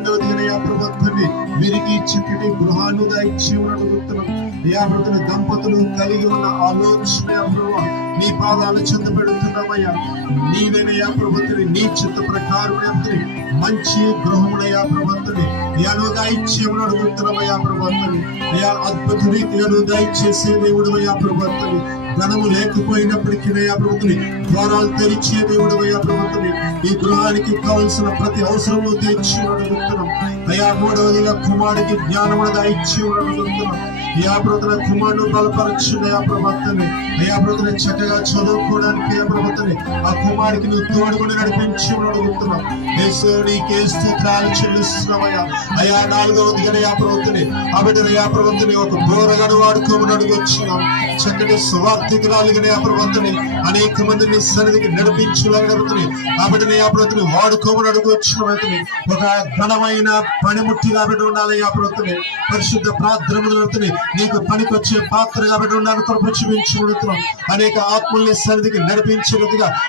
రెండవదిగా ప్రభుత్వాన్ని వీరికి చక్కటి గృహాలు దయచి అడుగుతున్నాం. ప్రభుత్వ దంపతులు కలిగి ఉన్న ఆలోచన ప్రభు నీ పాదాలు చెంత పెడుతున్నామయ్యా. నీవేనయ్యా ప్రభుత్వని నీ చిత్త ప్రకారం మంచి గృహమునయ్యా ప్రభుత్వని దయచేయమని అడుగుతున్నామయ్యా. ప్రభుత్వని అద్భుత రీతిగా దయచేసే దేవుడు అయ్యా. ప్రభుత్వని ధనము లేకపోయినప్పటికీ ప్రభుత్వని ద్వారాలు తెరిచే దేవుడు అయ్యా. ప్రభుత్వని ఈ గృహానికి కావలసిన ప్రతి అవసరము తెచ్చి అడుగుతున్నాం అయ్యా. మూడవదిగా కుమారుడికి జ్ఞానమును దయచి అడుగుతున్నాం. ప్రభుత్వ కుమారుడు బలపరచునయా ప్రభుత్వని ప్రభుత్వని చక్కగా చదువుకోవడానికి ప్రభుత్వని ఆ కుమారుడికి నువ్వు తోడుకొని నడిపించి అడుగుతున్నాం. నీకే స్తోత్రాలు చెల్లిస్తున్నామయ్యా. అయ్యా నాలుగవదిగా ప్రభుత్వని ఆ ప్రభుత్వని ఒక బోరగాను వాడుకోమని అడుగుతున్నాం. చక్కటి సువార్థికురాలుగా ప్రభుత్వని అనేక మందిని సన్నిధికి నడిపించాలని ప్రభుత్వని వాడుకోమని అడుగుతున్నాం. ఒక ఘనమైన పనిముట్టి కాబట్టి ఉండాలి. ప్రభుత్వని పరిశుద్ధ ప్రార్థనలు నీకు పనికొచ్చే పాత్ర కాబట్టి ఉండాలని కృప చూపించి అనేక ఆత్మల్ని సన్నిధికి నడిపించేట్టుగా